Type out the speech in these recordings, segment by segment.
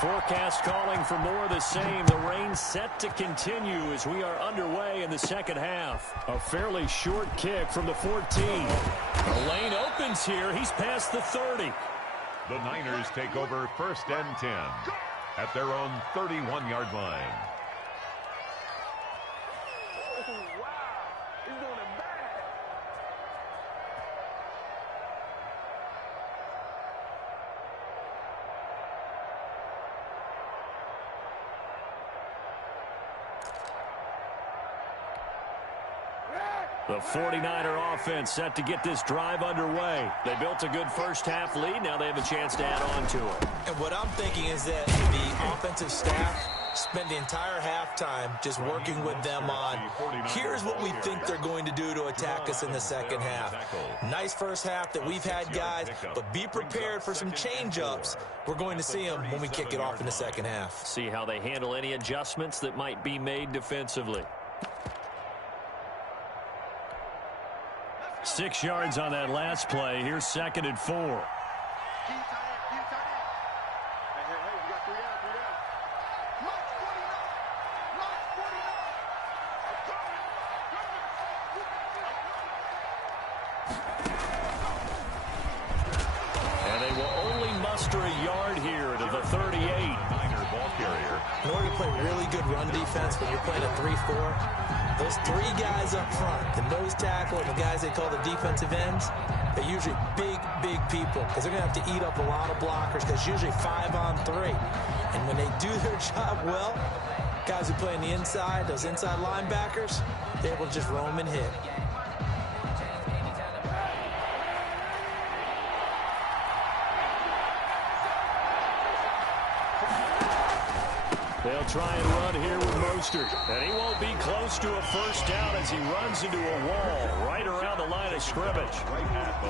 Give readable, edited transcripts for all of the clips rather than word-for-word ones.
Forecast calling for more of the same. The rain set to continue as we are underway in the second half. A fairly short kick from the 14. The lane opens here. He's past the 30. The Niners take over 1st and 10 at their own 31-yard line. The 49er offense set to get this drive underway. They built a good first-half lead. Now they have a chance to add on to it. And what I'm thinking is that the offensive staff spent the entire halftime just working with them on, here's what we think they're going to do to attack us in the second half. Nice first half that we've had, guys, but be prepared for some change-ups. We're going to see them when we kick it off in the second half. See how they handle any adjustments that might be made defensively. 6 yards on that last play. Here's 2nd and 4. And they will only muster a yard here to the 38. Niner ball carrier. In order to play really good run defense when you're playing a 3-4, those 3 guys up front, the nose tackle and the guys they call the defensive ends, they're usually big, big people because they're going to have to eat up a lot of blockers because usually 5 on 3. And when they do their job well, guys who play on the inside, those inside linebackers, they're able to just roam and hit. They'll try and run here with Mostert. And he won't be close to a first down as he runs into a wall right around the line of scrimmage.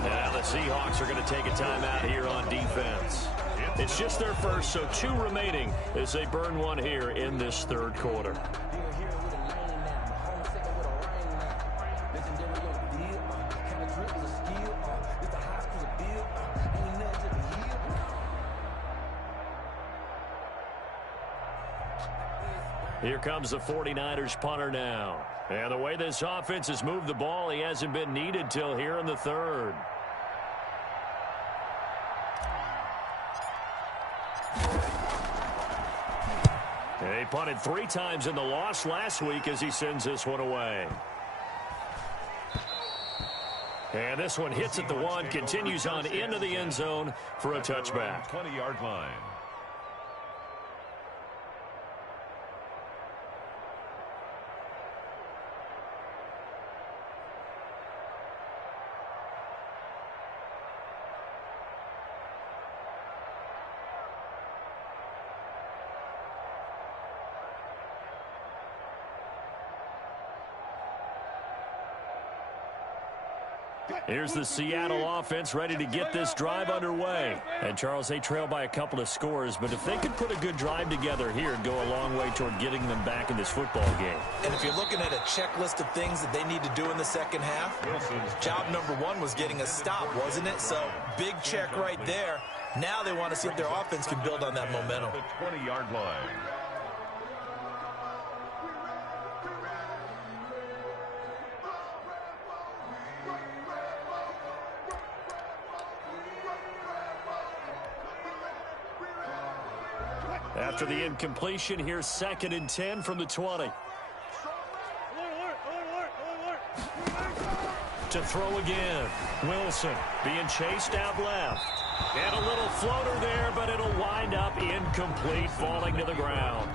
Now the Seahawks are going to take a timeout here on defense. It's just their first, so 2 remaining as they burn one here in this third quarter. Here comes the 49ers punter now. And the way this offense has moved the ball, he hasn't been needed till here in the third. And he punted 3 times in the loss last week as he sends this one away. And this one hits at the 1, continues on into the end zone for a touchback. 20-yard line. Here's the Seattle offense ready to get this drive underway. And, Charles, they trail by a couple of scores, but if they could put a good drive together here, it'd go a long way toward getting them back in this football game. And if you're looking at a checklist of things that they need to do in the second half, job number 1 was getting a stop, wasn't it? So, big check right there. Now they want to see if their offense can build on that momentum. The 20-yard line. After the incompletion, here's 2nd and 10 from the 20. To throw again. Wilson being chased out left. And a little floater there, but it'll wind up incomplete, falling to the ground.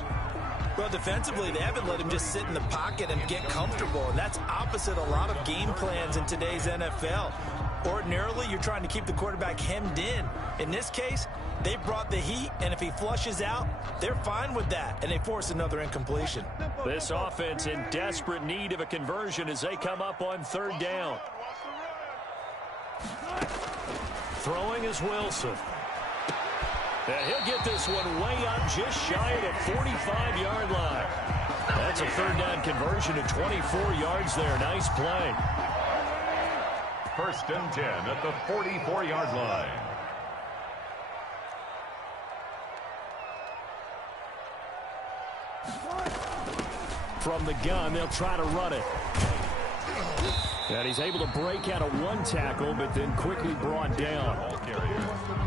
Well, defensively, they haven't let him just sit in the pocket and get comfortable, and that's opposite a lot of game plans in today's NFL. Ordinarily, you're trying to keep the quarterback hemmed in. In this case, they brought the heat, and if he flushes out, they're fine with that, and they force another incompletion. This offense in desperate need of a conversion as they come up on 3rd down. Throwing is Wilson. And he'll get this one way up just shy of the 45-yard line. That's a 3rd down conversion of 24 yards there. Nice play. 1st and 10 at the 44-yard line. From the gun, they'll try to run it. And he's able to break out of one tackle, but then quickly brought down.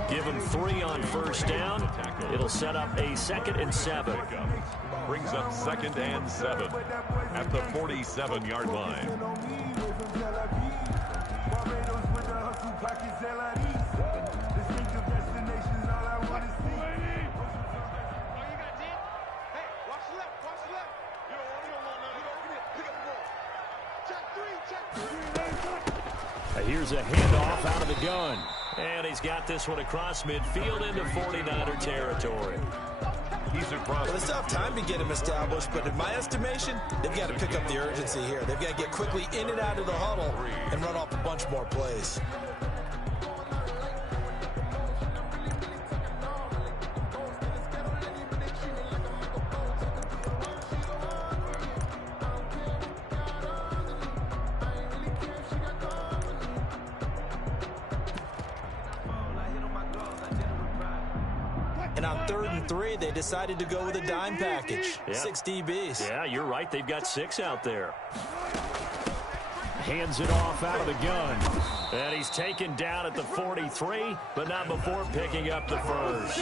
Give him 3 on first down. It'll set up a 2nd and 7. Brings up 2nd and 7 at the 47-yard line. Here's a handoff out of the gun. And he's got this one across midfield into 49er territory. He's across. Well, they still have time to get him established, but in my estimation, they've got to pick up the urgency here. They've got to get quickly in and out of the huddle and run off a bunch more plays. And on 3rd and 3, they decided to go with a dime package. Yeah. 6 DBs. Yeah, you're right. They've got 6 out there. Hands it off out of the gun. And he's taken down at the 43, but not before picking up the first.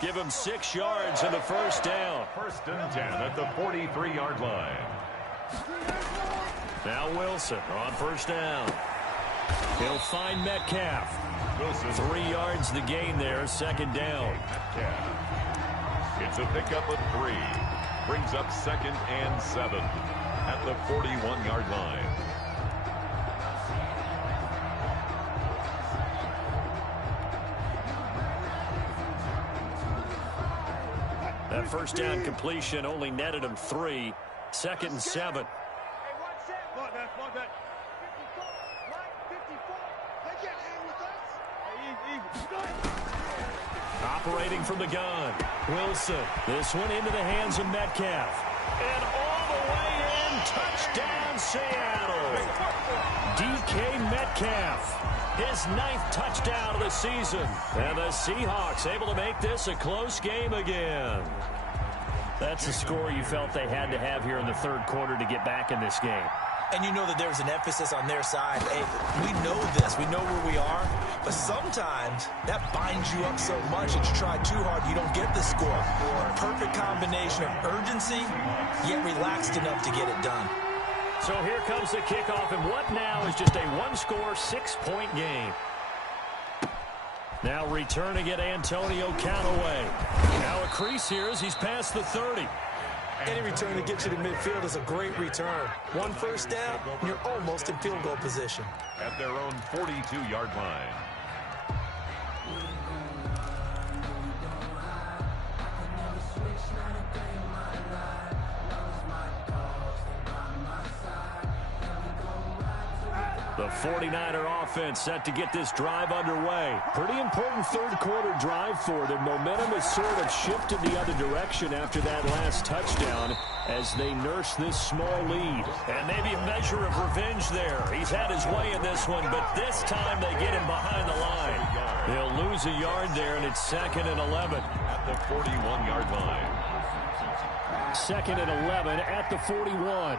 Give him 6 yards and the first down. 1st and 10 at the 43-yard line. Now Wilson on first down. He'll find Metcalf. Wilson. 3 yards the gain there, 2nd down. It's a pickup of 3. Brings up 2nd and 7 at the 41-yard line. That first down completion only netted him 3. 2nd and 7. Operating from the gun. Wilson. This one into the hands of Metcalf. And all the way in. Touchdown, Seattle. DK Metcalf. His 9th touchdown of the season. And the Seahawks able to make this a close game again. That's the score you felt they had to have here in the 3rd quarter to get back in this game. And you know that there's an emphasis on their side. Hey, we know this. We know where we are. But sometimes that binds you up so much that you try too hard, you don't get the score. A perfect combination of urgency, yet relaxed enough to get it done. So here comes the kickoff, and what now is just a 1-score, 6-point game. Now returning it, Antonio Callaway. Now a crease here as he's past the 30. Any return to get you to midfield is a great return. 1 first down, and you're almost in field goal position. At their own 42-yard line. The 49er offense set to get this drive underway. Pretty important 3rd quarter drive for them. Momentum has sort of shifted the other direction after that last touchdown as they nurse this small lead. And maybe a measure of revenge there. He's had his way in this one, but this time they get him behind the line. They'll lose a yard there, and it's 2nd and 11. At the 41-yard line. 2nd and 11 at the 41.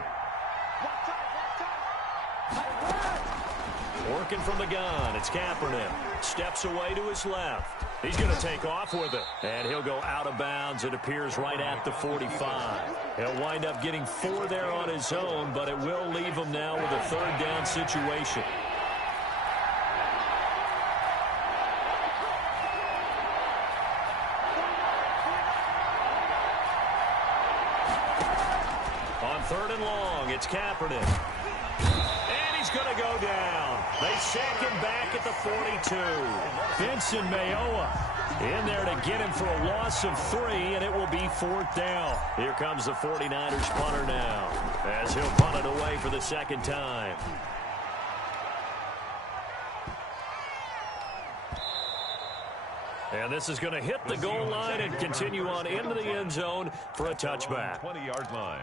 Working from the gun, it's Kaepernick. Steps away to his left. He's going to take off with it. And he'll go out of bounds. It appears right at the 45. He'll wind up getting 4 there on his own, but it will leave him now with a 3rd down situation. On 3rd and long, it's Kaepernick. Going to go down. They sack him back at the 42. Vincent Mayoa in there to get him for a loss of 3, and it will be 4th down. Here comes the 49ers punter now as he'll punt it away for the 2nd time. And this is going to hit the goal line and continue on into the end zone for a touchback. 20-yard line.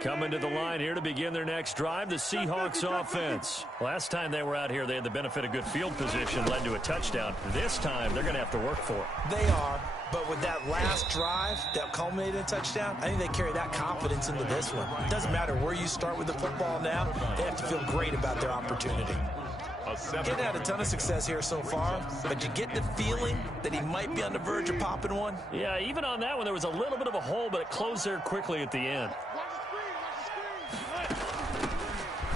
Coming to the line here to begin their next drive, the Seahawks offense. Last time they were out here, they had the benefit of good field position, led to a touchdown. This time, they're going to have to work for it. They are, but with that last drive that culminated in a touchdown, I think they carry that confidence into this one. It doesn't matter where you start with the football now, they have to feel great about their opportunity. Getting had a ton of success here so far, but you get the feeling that he might be on the verge of popping one. Yeah, even on that one, there was a little bit of a hole, but it closed there quickly at the end.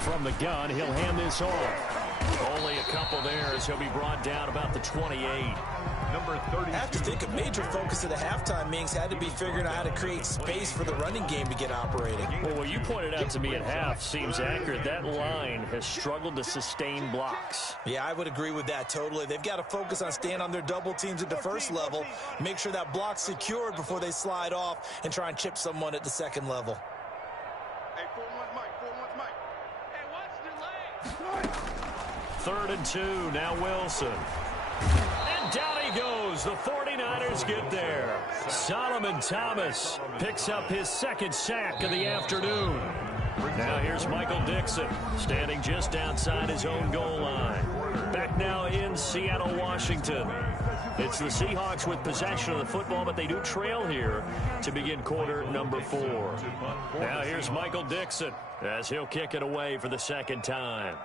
From the gun, he'll hand this off. Only a couple there as he'll be brought down about the 28. Number 30. I have to think a major focus of the halftime meetings had to be figuring out how to create space for the running game to get operating. Well, what you pointed out to me at half seems accurate. That line has struggled to sustain blocks. Yeah, I would agree with that totally. They've got to focus on staying on their double teams at the first level, make sure that block's secured before they slide off and try and chip someone at the second level. Hey, 4-1 Mike, 4-1 Mike. Hey, watch the lane. 3rd and 2, now Wilson. And down he goes. The 49ers get there. Solomon Thomas picks up his second sack of the afternoon. Now here's Michael Dixon, standing just outside his own goal line. Back now in Seattle, Washington. It's the Seahawks with possession of the football, but they do trail here to begin quarter number 4. Now here's Michael Dixon as he'll kick it away for the second time.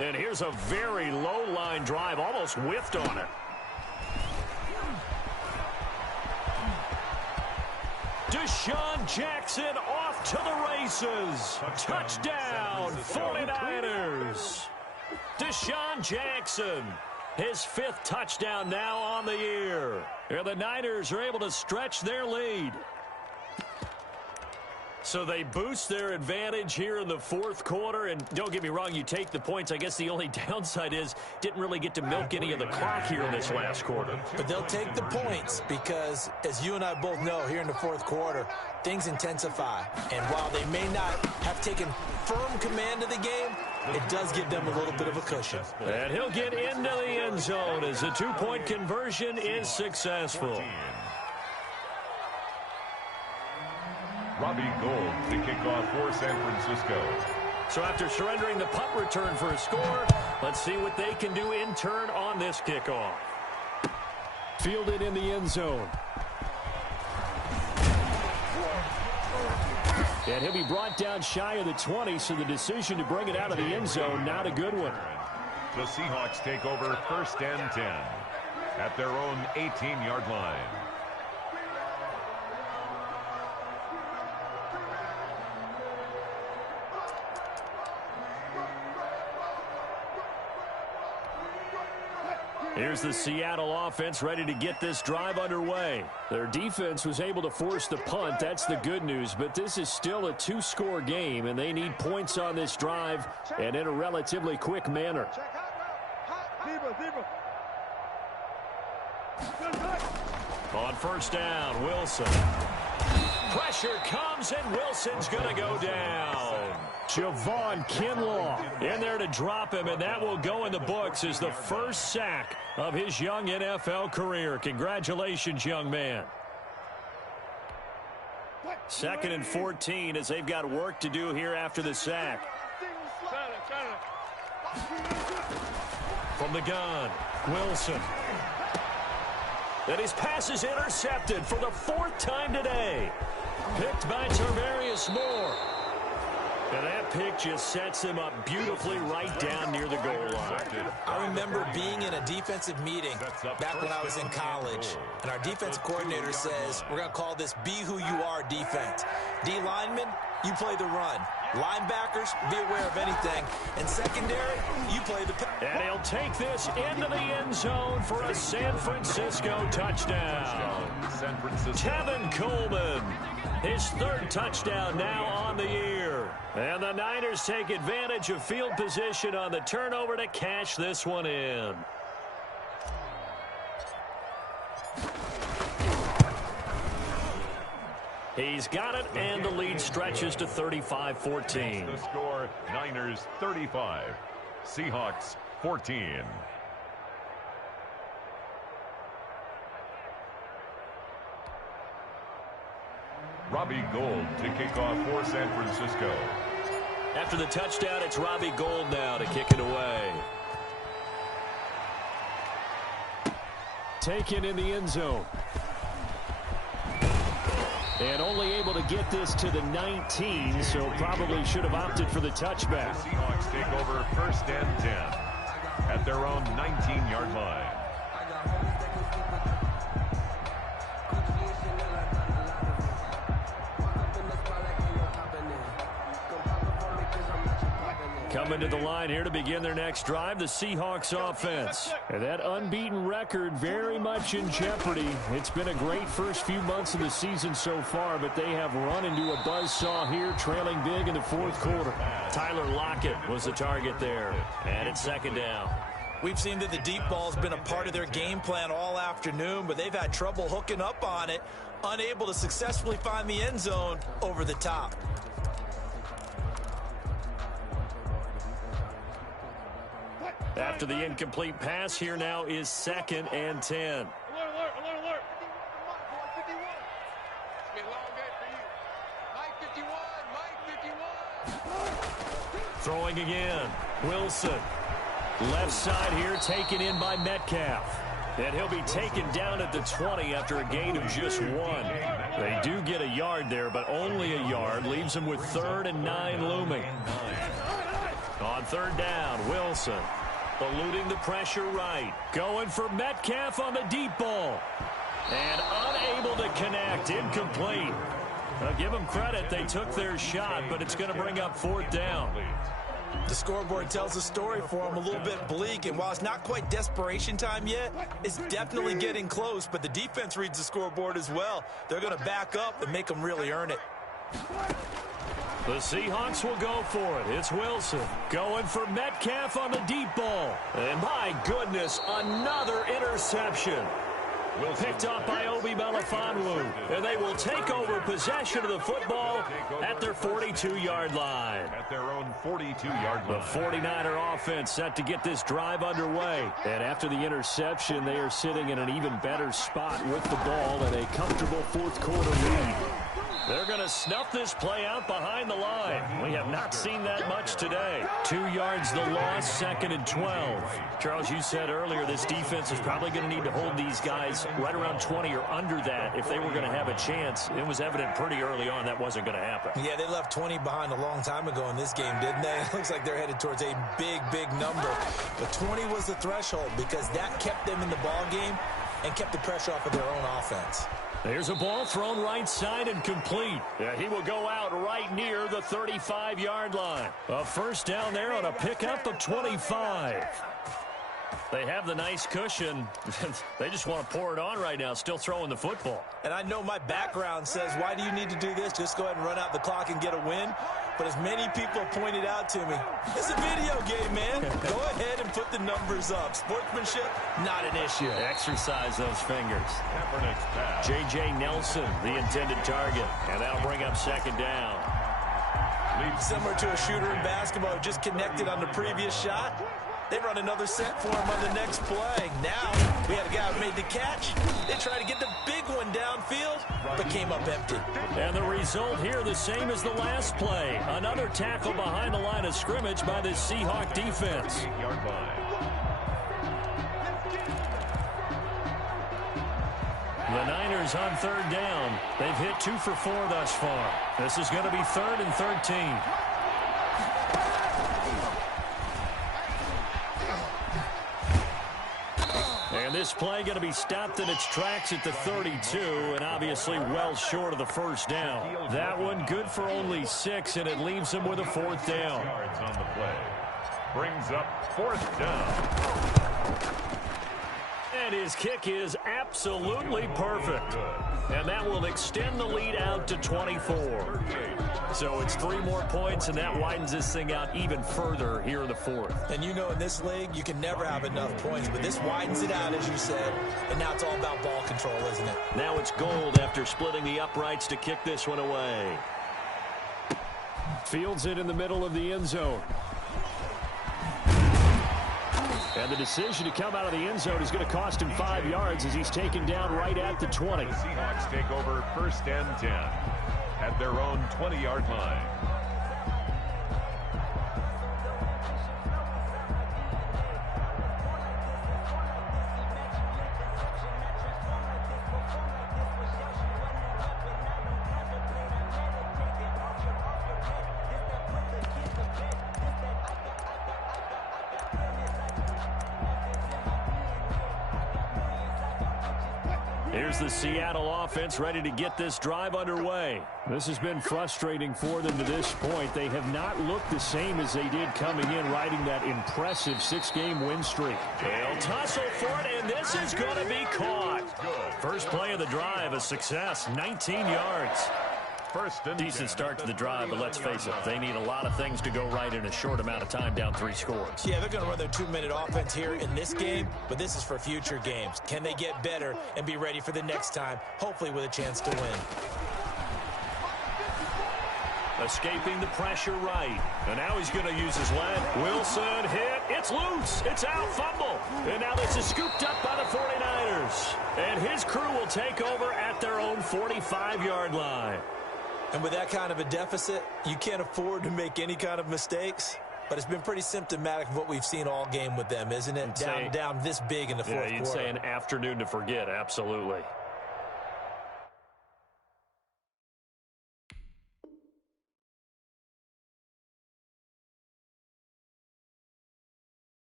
And here's a very low-line drive, almost whiffed on it. Deshaun Jackson off to the races. Touchdown, 49ers. Deshaun Jackson, his 5th touchdown now on the year. And the Niners are able to stretch their lead. So they boost their advantage here in the 4th quarter. And don't get me wrong, you take the points. I guess the only downside is didn't really get to milk any of the clock here in this last quarter. But they'll take the points because, as you and I both know, here in the 4th quarter, things intensify. And while they may not have taken firm command of the game, it does give them a little bit of a cushion. And he'll get into the end zone as the 2-point conversion is successful. Robbie Gould to kick off for San Francisco. So after surrendering the punt return for a score, let's see what they can do in turn on this kickoff. Fielded in the end zone. And he'll be brought down shy of the 20, so the decision to bring it out of the end zone, not a good one. The Seahawks take over 1st and 10 at their own 18-yard line. Here's the Seattle offense ready to get this drive underway. Their defense was able to force the punt. That's the good news. But this is still a 2-score game, and they need points on this drive and in a relatively quick manner. On 1st down, Wilson. Pressure comes, and Wilson's going to go down. Javon Kinlaw in there to drop him, and that will go in the books as the first sack of his young NFL career. Congratulations, young man. 2nd and 14 as they've got work to do here after the sack. From the gun, Wilson. And his pass is intercepted for the 4th time today. Picked by Tarvarius Moore. And that pick just sets him up beautifully right down near the goal line. I remember being in a defensive meeting back when I was in college, and our defensive coordinator says, we're going to call this Be Who You Are defense. D linemen, you play the run. Linebackers, be aware of anything. And secondary, you play the... And he'll take this into the end zone for a San Francisco touchdown. San Francisco. Tevin Coleman, his 3rd touchdown now on the year. And the Niners take advantage of field position on the turnover to cash this one in. He's got it, and the lead stretches to 35-14. The score, Niners 35, Seahawks 14. Robbie Gould to kick off for San Francisco. After the touchdown, it's Robbie Gould now to kick it away. Taken in the end zone. And only able to get this to the 19, so probably should have opted for the touchback. The Seahawks take over 1st and 10 at their own 19-yard line. Coming to the line here to begin their next drive, the Seahawks offense. And that unbeaten record very much in jeopardy. It's been a great first few months of the season so far, but they have run into a buzzsaw here, trailing big in the 4th quarter. Tyler Lockett was the target there, and it's 2nd down. We've seen that the deep ball has been a part of their game plan all afternoon, but they've had trouble hooking up on it, unable to successfully find the end zone over the top. After the incomplete pass, here now is 2nd and 10. Alert, alert, alert, alert. 51. It's been a long day for you. Mike 51, Mike 51. Throwing again. Wilson. Left side here, taken in by Metcalf. And he'll be taken down at the 20 after a gain of just 1. They do get a yard there, but only a yard. Leaves them with 3rd and 9 looming. On 3rd down, Wilson. Eluding the pressure right. Going for Metcalf on the deep ball. And unable to connect. Incomplete. I'll give them credit. They took their shot, but it's going to bring up 4th down. The scoreboard tells a story for them a little bit bleak, and while it's not quite desperation time yet, it's definitely getting close, but the defense reads the scoreboard as well. They're going to back up and make them really earn it. The Seahawks will go for it. It's Wilson going for Metcalf on the deep ball. And my goodness, another interception. Picked up by Obi Melifonwu. And they will take over possession of the football at their 42-yard line. At their own 42-yard line. The 49er offense set to get this drive underway. And after the interception, they are sitting in an even better spot with the ball and a comfortable 4th quarter lead. They're going to snuff this play out behind the line. We have not seen that much today. 2 yards the loss, 2nd and 12. Charles, you said earlier this defense is probably going to need to hold these guys right around 20 or under that if they were going to have a chance. It was evident pretty early on that wasn't going to happen. Yeah, they left 20 behind a long time ago in this game, didn't they? It looks like they're headed towards a big, big number. But 20 was the threshold because that kept them in the ball game and kept the pressure off of their own offense. There's a ball thrown right side and complete. Yeah, he will go out right near the 35-yard line. A 1st down there on a pickup of 25. They have the nice cushion. They just want to pour it on right now, still throwing the football. And I know my background says, why do you need to do this? Just go ahead and run out the clock and get a win. But as many people pointed out to me, it's a video game, man. Go ahead and put the numbers up. Sportsmanship, not an issue. Exercise those fingers. J.J. Nelson, the intended target. And that'll bring up 2nd down. Similar to a shooter in basketball who just connected on the previous shot. They run another set for him on the next play. Now, we had a guy who made the catch. They tried to get the big one downfield, but came up empty. And the result here, the same as the last play. Another tackle behind the line of scrimmage by the Seahawk defense. The Niners on 3rd down. They've hit 2 for 4 thus far. This is going to be 3rd and 13. And this play going to be stopped in its tracks at the 32, and obviously well short of the 1st down. That one good for only 6, and it leaves them with a 4th down. Yards on the play. Brings up 4th down. And his kick is absolutely perfect. And that will extend the lead out to 24. So it's 3 more points, and that widens this thing out even further here in the 4th. And you know in this league, you can never have enough points, but this widens it out, as you said, and now it's all about ball control, isn't it? Now it's Gould after splitting the uprights to kick this one away. Fields it in the middle of the end zone. And the decision to come out of the end zone is going to cost him 5 yards as he's taken down right at the 20. The Seahawks take over 1st and 10 at their own 20-yard line. Here's the Seattle offense ready to get this drive underway. This has been frustrating for them to this point. They have not looked the same as they did coming in, riding that impressive 6-game win streak. They'll tussle for it, and this is going to be caught. First play of the drive, a success, 19 yards. Decent start to the drive, but let's face it, they need a lot of things to go right in a short amount of time, down 3 scores. Yeah, they're going to run their 2-minute offense here in this game, but this is for future games. Can they get better and be ready for the next time, hopefully with a chance to win? Escaping the pressure right. And now he's going to use his leg. Wilson hit. It's loose. It's out. Fumble. And now this is scooped up by the 49ers. And his crew will take over at their own 45-yard line. And with that kind of a deficit, you can't afford to make any kind of mistakes. But it's been pretty symptomatic of what we've seen all game with them, isn't it? Down this big in the fourth quarter. You'd say an afternoon to forget, absolutely.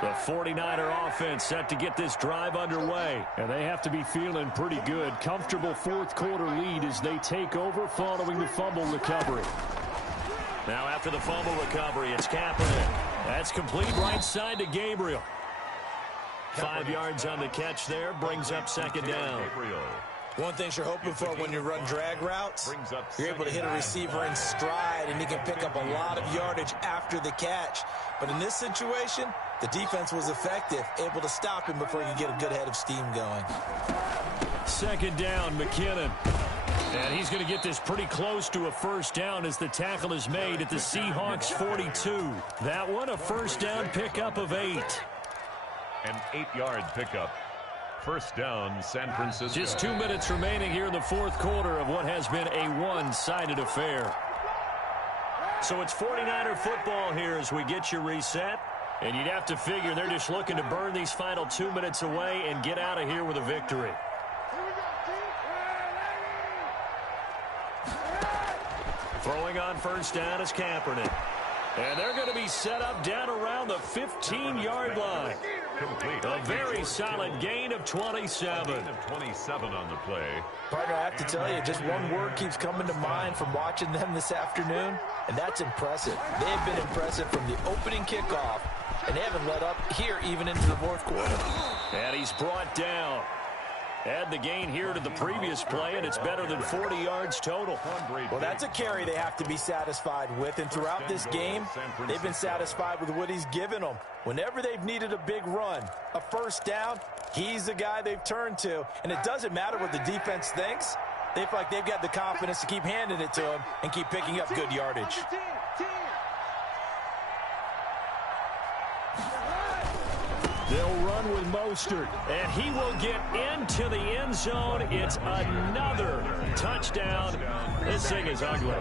The 49er offense set to get this drive underway. And they have to be feeling pretty good. Comfortable fourth quarter lead as they take over following the fumble recovery. Now after the fumble recovery, it's Kaepernick. That's complete right side to Gabriel. 5 yards on the catch there, brings up second down. One thing you're hoping for when you run drag routes, you're able to hit a receiver in stride, and he can pick up a lot of yardage after the catch. But in this situation, the defense was effective, able to stop him before he could get a good head of steam going. Second down, McKinnon. And he's going to get this pretty close to a first down as the tackle is made at the Seahawks 42. That one, a first down pickup of 8. An 8-yard pickup. First down, San Francisco. Just 2 minutes remaining here in the fourth quarter of what has been a one-sided affair. So it's 49er football here as we get you reset. And you'd have to figure they're just looking to burn these final 2 minutes away and get out of here with a victory. Throwing on first down is Kaepernick. And they're going to be set up down around the 15-yard line. A very solid gain of 27. 27 on the play. Partner, I have to tell you, just one word keeps coming to mind from watching them this afternoon, and that's impressive. They have been impressive from the opening kickoff, and they haven't let up here even into the fourth quarter. And he's brought down. Add the gain here to the previous play, and it's better than 40 yards total. Well, that's a carry they have to be satisfied with, and throughout this game, they've been satisfied with what he's given them. Whenever they've needed a big run, a first down, he's the guy they've turned to, and it doesn't matter what the defense thinks. They feel like they've got the confidence to keep handing it to him and keep picking up good yardage. They'll run with Mostert, and he will get into the end zone. It's another touchdown. This thing is ugly.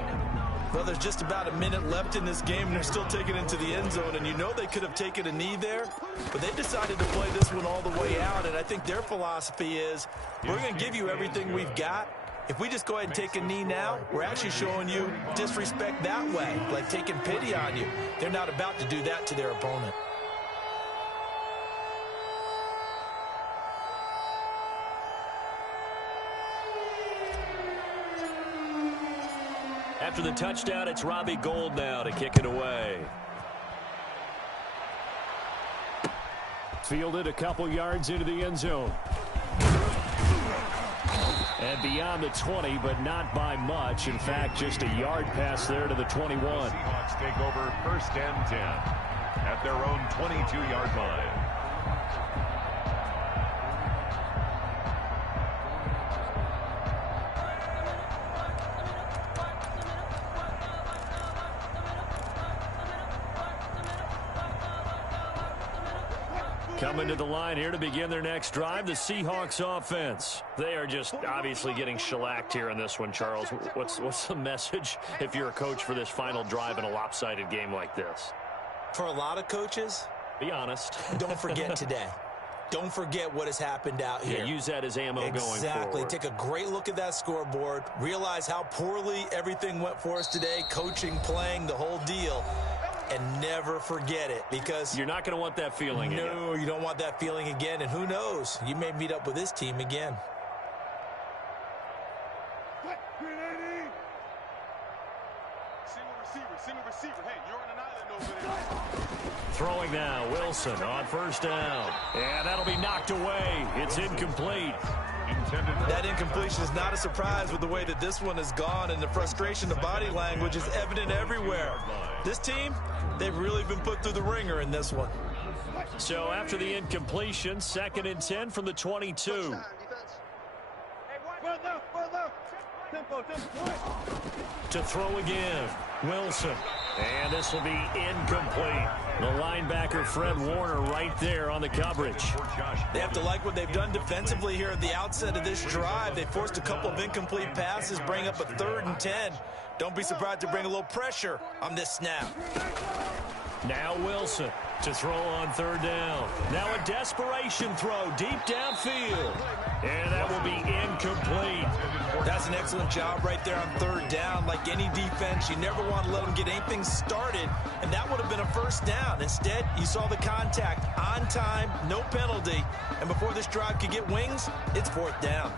Well, there's just about a minute left in this game, and they're still taking it into the end zone. And you know they could have taken a knee there, but they decided to play this one all the way out. And I think their philosophy is, we're going to give you everything we've got. If we just go ahead and take a knee now, we're actually showing you disrespect that way, like taking pity on you. They're not about to do that to their opponent. After the touchdown, it's Robbie Gould now to kick it away. Fielded a couple yards into the end zone. And beyond the 20, but not by much. In fact, just a yard pass there to the 21. Seahawks take over first and 10 at their own 22-yard line. Coming to the line here to begin their next drive, the Seahawks offense. They are just obviously getting shellacked here in this one, Charles. What's the message if you're a coach for this final drive in a lopsided game like this? For a lot of coaches, be honest. Don't forget today. Don't forget what has happened out here. Yeah, use that as ammo going forward. Exactly. Take a great look at that scoreboard. Realize how poorly everything went for us today. Coaching, playing, the whole deal. And never forget it, because you're not going to want that feeling again. No, you don't want that feeling again. And who knows? You may meet up with this team again. Single receiver. Hey, you're on an island over there. Throwing now, Wilson on first down. And that'll be knocked away. It's incomplete. That incompletion is not a surprise with the way that this one has gone, and the frustration, the body language is evident everywhere. This team, they've really been put through the ringer in this one. So after the incompletion, 2nd and 10 from the 22. To throw again, Wilson. And this will be incomplete. The linebacker, Fred Warner, right there on the coverage. They have to like what they've done defensively here at the outset of this drive. They forced a couple of incomplete passes, bring up a 3rd and 10. Don't be surprised to bring a little pressure on this snap. Now Wilson to throw on 3rd down. Now a desperation throw deep downfield. And that will be incomplete. That's an excellent job right there on 3rd down. Like any defense, you never want to let them get anything started, and that would have been a 1st down. Instead, you saw the contact on time, no penalty, and before this drive could get wings, it's 4th down.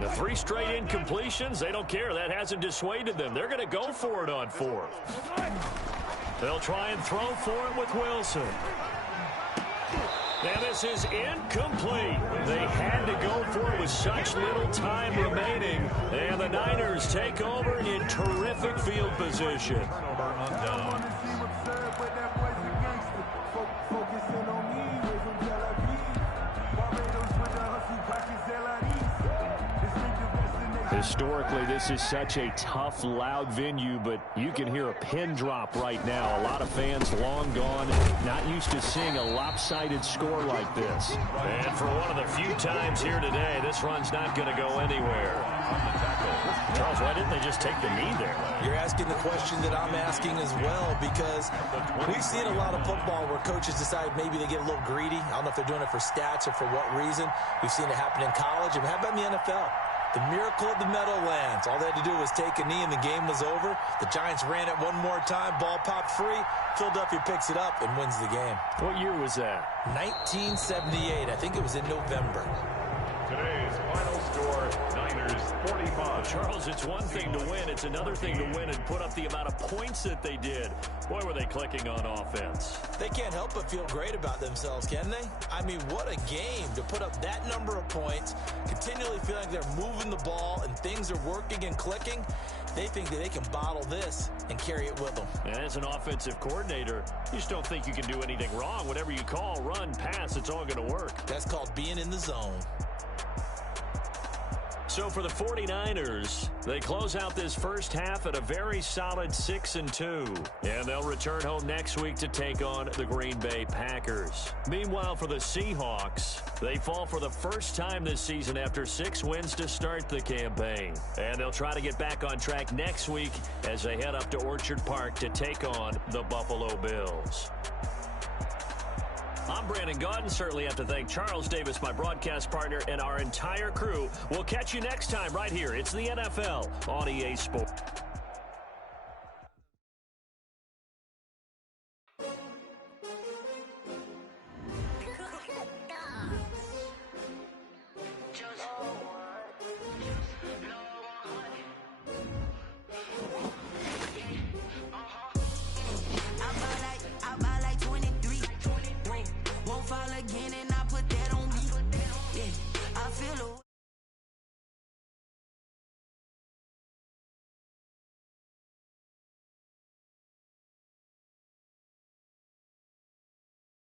The 3 straight incompletions, they don't care. That hasn't dissuaded them. They're going to go for it on 4th. They'll try and throw for it with Wilson. And this is incomplete. They had to go for it with such little time remaining. And the Niners take over in terrific field position. Historically, this is such a tough, loud venue, but you can hear a pin drop right now. A lot of fans long gone, not used to seeing a lopsided score like this. And for one of the few times here today, this run's not going to go anywhere. Charles, why didn't they just take the knee there? You're asking the question that I'm asking as well, because we've seen a lot of football where coaches decide maybe they get a little greedy. I don't know if they're doing it for stats or for what reason. We've seen it happen in college. And how about in the NFL? The miracle of the Meadowlands. All they had to do was take a knee and the game was over. The Giants ran it one more time. Ball popped free. Philadelphia picks it up and wins the game. What year was that? 1978. I think it was in November. Today's final score, Niners 45. Charles, it's one thing to win. It's another thing to win and put up the amount of points that they did. Boy, were they clicking on offense. They can't help but feel great about themselves, can they? I mean, what a game to put up that number of points, continually feeling like they're moving the ball and things are working and clicking. They think that they can bottle this and carry it with them. And as an offensive coordinator, you just don't think you can do anything wrong. Whatever you call, run, pass, it's all going to work. That's called being in the zone. So for the 49ers, they close out this first half at a very solid 6-2. And they'll return home next week to take on the Green Bay Packers. Meanwhile, for the Seahawks, they fall for the first time this season after 6 wins to start the campaign. And they'll try to get back on track next week as they head up to Orchard Park to take on the Buffalo Bills. I'm Brandon Gaudin. Certainly have to thank Charles Davis, my broadcast partner, and our entire crew. We'll catch you next time right here. It's the NFL on EA Sports.